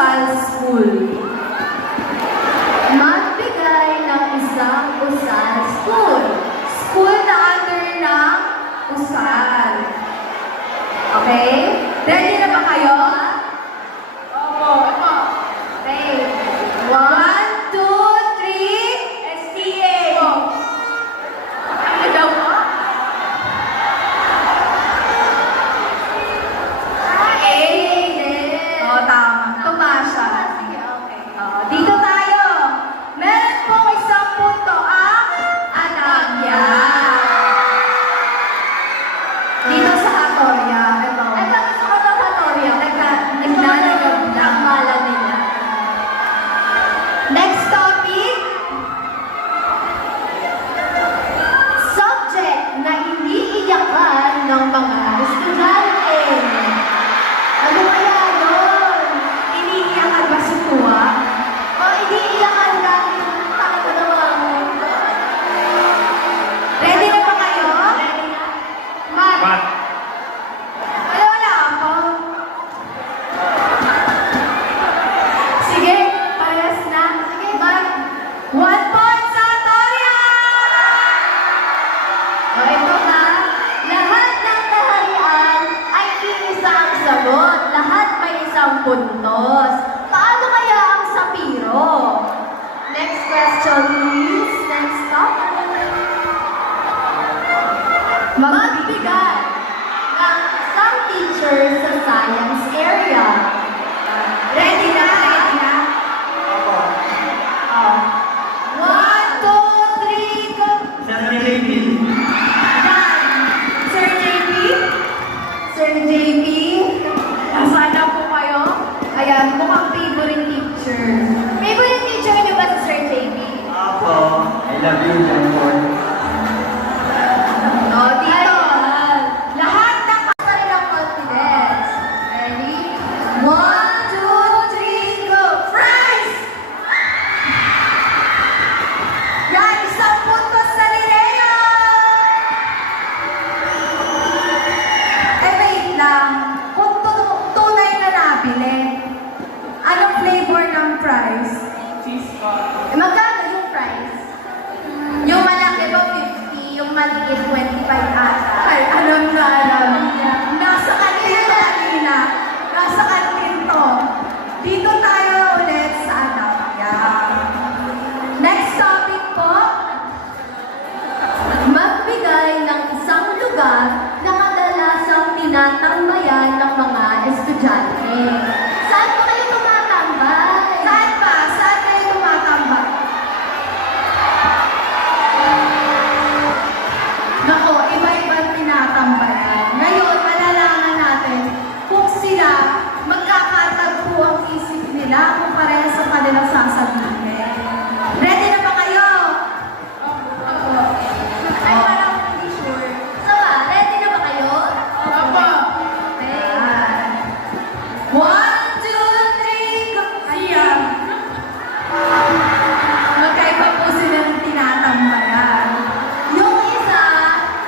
Usal School. Magbigay ng isang Usal School. School na under ng Usal. Okay? Ready na ba kayo? Opo. Okay. 1, 2, 3, STA. Ano daw po? Tama. Tumasya. Sige, okay. Dito tayo. Meron pong isang punto ang Anagya. Dito sa Hatoria. Ito. Bakit sa Hatoria? Naglalagab ng mala nila. Next topic. Subject na hindi iyakan ng mga estudyante. Ano kaya yun? Iniiyakan ba si Tua? O iniiyakan dahil takot naman? Ready na ba kayo? Ready na? Mat. Wala ako. Sige, parehas na. Sige, Mat. 1 point sa Toria! O ito na. Lahat ng kaharian ay iisa ang sagot. Lahat may isang puntos. Paano kaya ang sapiro? Next question, please. Next topic. Magbigay ng isang teacher sa science area. Ready na? Ready na? Opo. 1, 2, 3, go! Sir JP. Done. Sir JP? Sir JP? Nasana po kayo? Ayan, mukhang favorite teacher. Favorite teacher niyo ba si Sir JP? Opo. I love you, John Paul. Dito. Lahat ng kasari ng confidence. Ready? 1, 2, 3, go! Fries! Yan, isang puntos sa Lineo! Wait lang. Kung tunay na nabili, anong flavor ng fries? Cheese ko. Magkano yung fries? Yung malaki ba 50? Yung maliit 25 ata? Ay, alam na alam. Nasa kantin to, Alina. Nasa kantin to. Dito tayo ulit sa Anagya. Next topic po. Magbigay ng isang lugar na kadalasang tinatambayan ng mga estudyante. Saan ba kayo tumatambay? Saan ba? Saan kayo tumatambay? Nako, iba-ibang tinatambayan. Ngayon, malalaman natin kung sila magkakatagpo ang isip nila kung parehas sa kanilang sasabihin. Ready na ba kayo? Ay, parang hindi sure. So ba, ready na ba kayo? Opo. Okay. 1, 2, 3, go! Ayan. Magkaiba po silang tinatambayan. Yung isa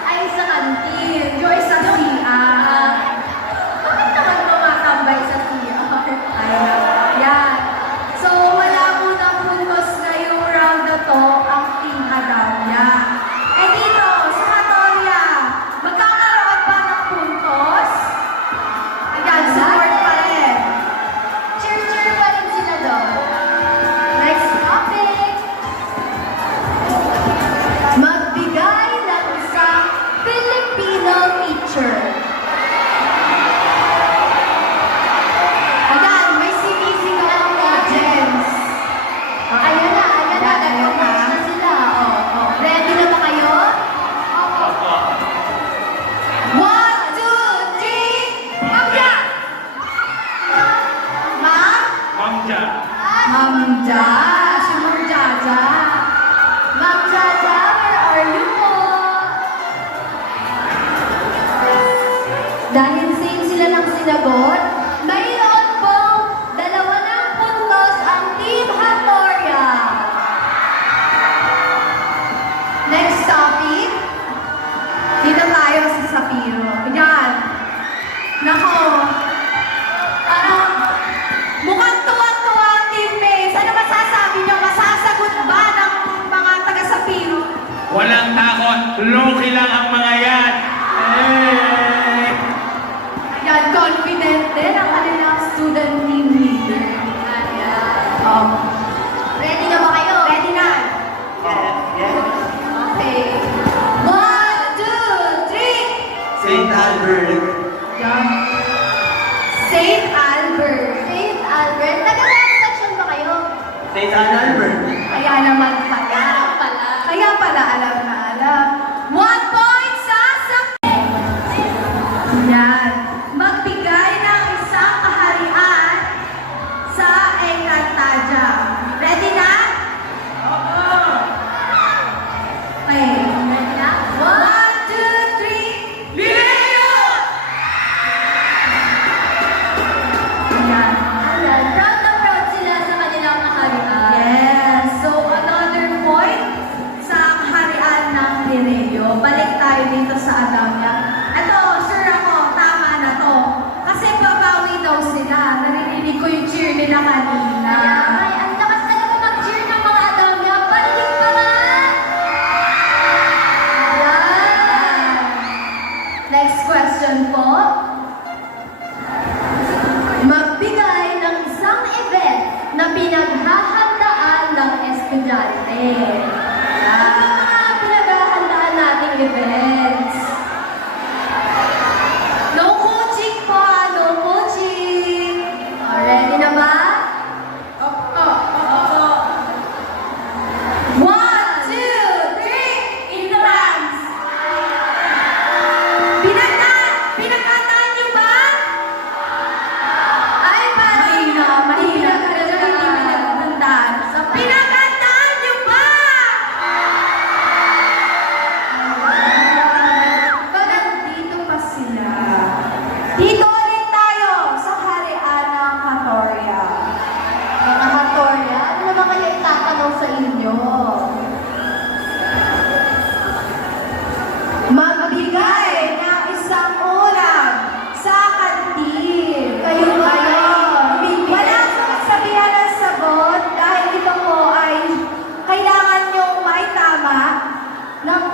ay sa kantin. Yung isa CR. Bakit naman tumatambay sa CR? Ayan. So, wala munang puntos ngayong round na to ang Team Adamya. Eh dito, sa Hatoria, magkakaroon ba ng puntos? Ayan, support pa rin. Cheer-cheer pa rin sila doon. Next topic. Magbigay ng isang Filipino teacher. Ayan, may sinisigaw ang audience. Ayan na. Nag-flash na sila. Ready na ba kayo? Opo. 1, 2, 3, Mamja! Mamja. Mamja! Si Ma'am Jaja. Ma'am Jaja, where are you po? Dahil same sila ng sinagot, mayroon pong 2 ng puntos ang Team Hatoria. Next topic. Dito tayo sa Sapiro. Yan. Nako. Parang mukhang tuwa Walang takot. Loki lang ang mga yan. Hey! Ayan, confident din ang kanilang student team leader. Ayan. Ready na ba kayo? Ready na. Okay. 1, 2, 3. St. Albert. Yan. St. Albert. St. Albert. Taga-saan section ba kayo? St. Albert. Kaya naman pala. Kaya pala alam na alam. 1 point sa Yan. Magbigay ng isang kaharian sa Encantadia. Ready na? Okay. Ready na? 1, 2, 3. Lileo! Yan. Ayan. Proud na proud sila sa kanilang kaharian. Yes. So, another point sa kaharian ng Lireo. Balik tayo dito sa Adamya. Ito, sure ako, tama na to. Kasi babawi daw sila. Naririnig ko yung cheer nila kanina. Ay, ang lakas talaga mag-cheer ng mga Adamya. Balik ka na! Ayan. Next question po. Magbigay ng isang event na pinaghahandaan ng estudyante. Ano mga pinaghahandaan nating events? No coaching po, no coaching. Ready na ba? Opo. 1, 2, 3, entrance! Pinaghahandaan niyo ba? Ay, mahina ka na dyan, hindi pinaghandaan. Pinaghandaan niyo ba? Bakit dito pa sila? Dito ulit tayo sa harian ng Hatoria. Mga Hatoria, ano naman kaya itatanong sa inyo? Magbigay ng isang ulam sa kantin. Kayo ba? Wala akong sabihan ng sagot dahil ito po ay kailangan nyong maitama ng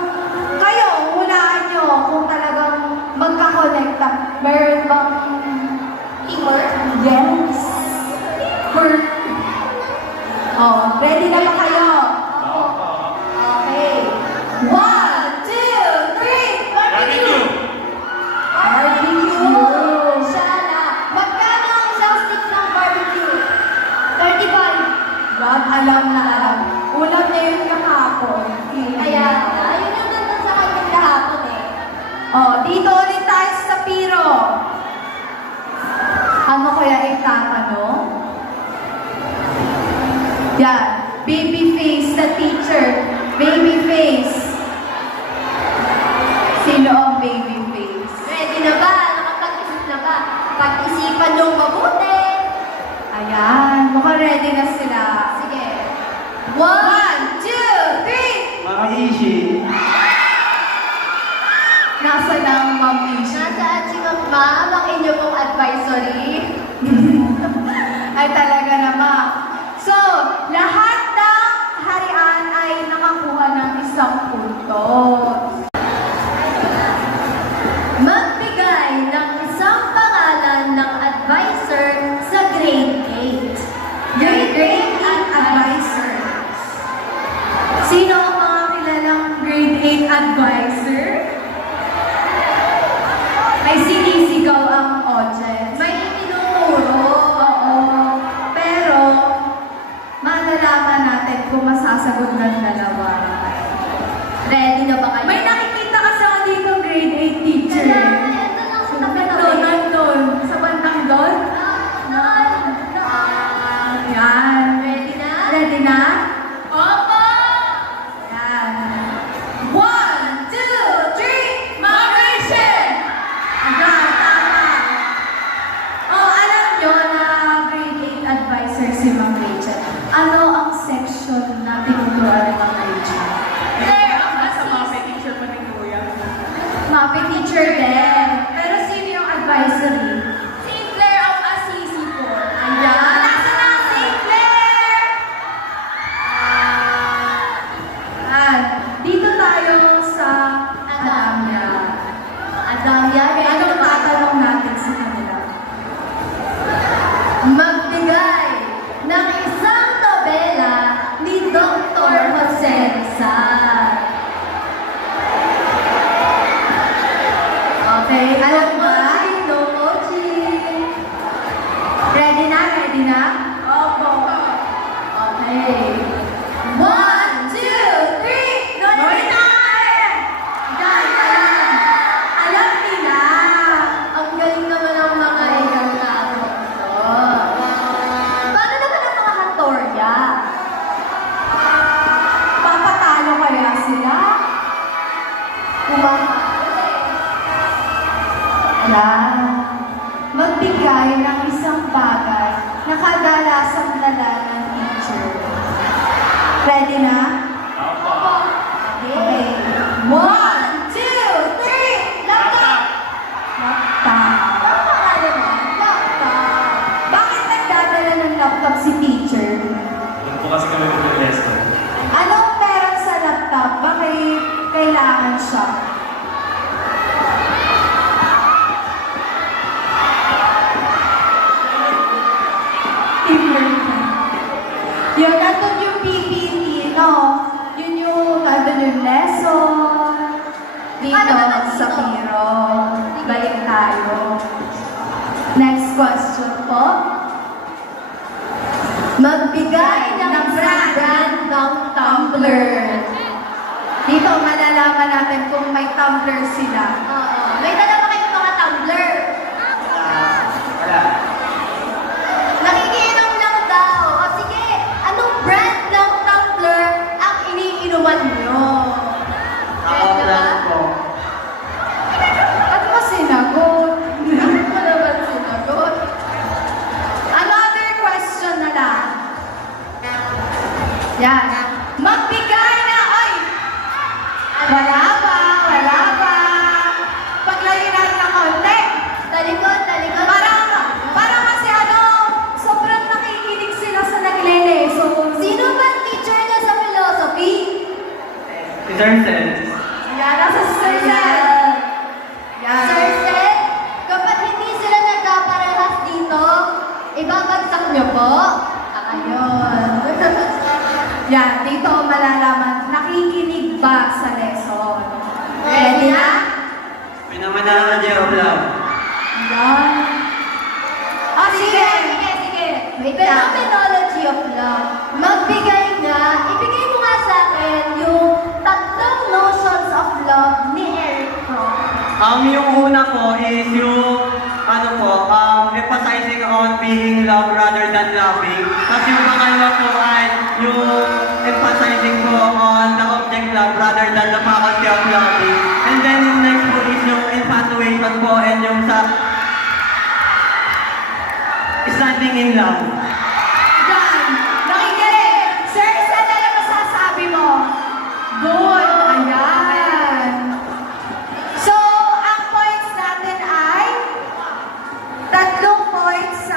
kayo, hulaan nyo kung talagang magkakonekta. Meron bang teamwork? Yes. Work. Oh, ready na ba kayo? Okay. 1, 2, 3. Barbecue! Barbecue! Shala! Magkano ang isang stick ng barbecue? 35. God, alam na alam. Ulam na yun kahapon. Kaya, ayun ang nandun sa kanyang kahapon eh. Oh, dito ulit tayo sa Piro. Ano kaya itatanong? Yan. Baby face, the teacher. Baby face. Sino ang baby face? Ready na ba? Nakapag-isip na ba? Pag-isipan niyong mabuti. Ayan, mukhang ready na sila. Sige. 1, 2, 3. Ma'am Ishi. Nasa lang, Ma'am Ishi? Nasaan si Ma'am? Ang inyo pong advisory. Ay talaga naman. So, lahat ng harian ay nakakuha ng isang puntos. Magbigay ng isang pangalan ng advisor sa grade 8. Grade 8 advisors. Sino ang mga kilalang grade 8 advisor? May sinisigaw ang audience. May itinuturo. Oo. Magbigay ng isang nobela ni Dr. Jose Rizal. Okay, alam ba? No, Ochi. Ready na? Ready na? Opo. Okay. 1, 2, 3, Norita! Dahil alam. Alam nila. Ang galing naman ng mga ikaw na doktor. Paano naman ang mga kantorya? Papatalo kaya sila? Alam, magbigay ng isang bagay na kadalasang dala ng teacher. Ready na? Opo. Okay. 1, 2, 3, laptop! Laptop. Ano pangalan mo? Laptop. Bakit nagdadala ng laptop si teacher? Doon po kasi kami mag-lesson. Anong meron sa laptop? Bakit kailangan siya? Yun, nandun yung PPT, no? Yun yung, nandun yung lesson. Dito, sa Piro. Balik tayo. Next question po. Magbigay ng brand ng tumbler. Dito, malalaman natin kung may tumbler sila. Oo. May dala ba kayong mga tumbler? Wala. Nakikiinom lang daw. O sige, anong brand ng tumbler ang iniinuman nyo? Ako plan ko. Ano ba sinagot? Bakit mo naman sinagot? Another question na lang. Yan. Magbigay na, ay! Wala pa, wala pa. Paglayinan na konti. Talikod, talikod. Parang kasi ano, sobrang nakikinig sila sa nagle-lesson. Sino ba ang teacher niya sa philosophy? Si Sir Seth. Yan, nasa Sir Seth. Yan. Sir Seth, kapag hindi sila nagkaparehas dito, ibabagsak niyo po. Ayun. Yan, dito malalaman, nakikinig ba sa lesson? Ready na? Phenomenology of love. Yan. Oh, sige, sige. Phenomenology of love. Magbigay nga, ibigay mo nga sa akin yung tatlong notions of love ni Eric Fromm. Yung una po is yung, emphasizing on being loved rather than loving. Tapos yung pangalawa po ay yung emphasizing po on the object love rather than the faculty of loving. And then yung next po is yung infatuation po and yung sa standing in love.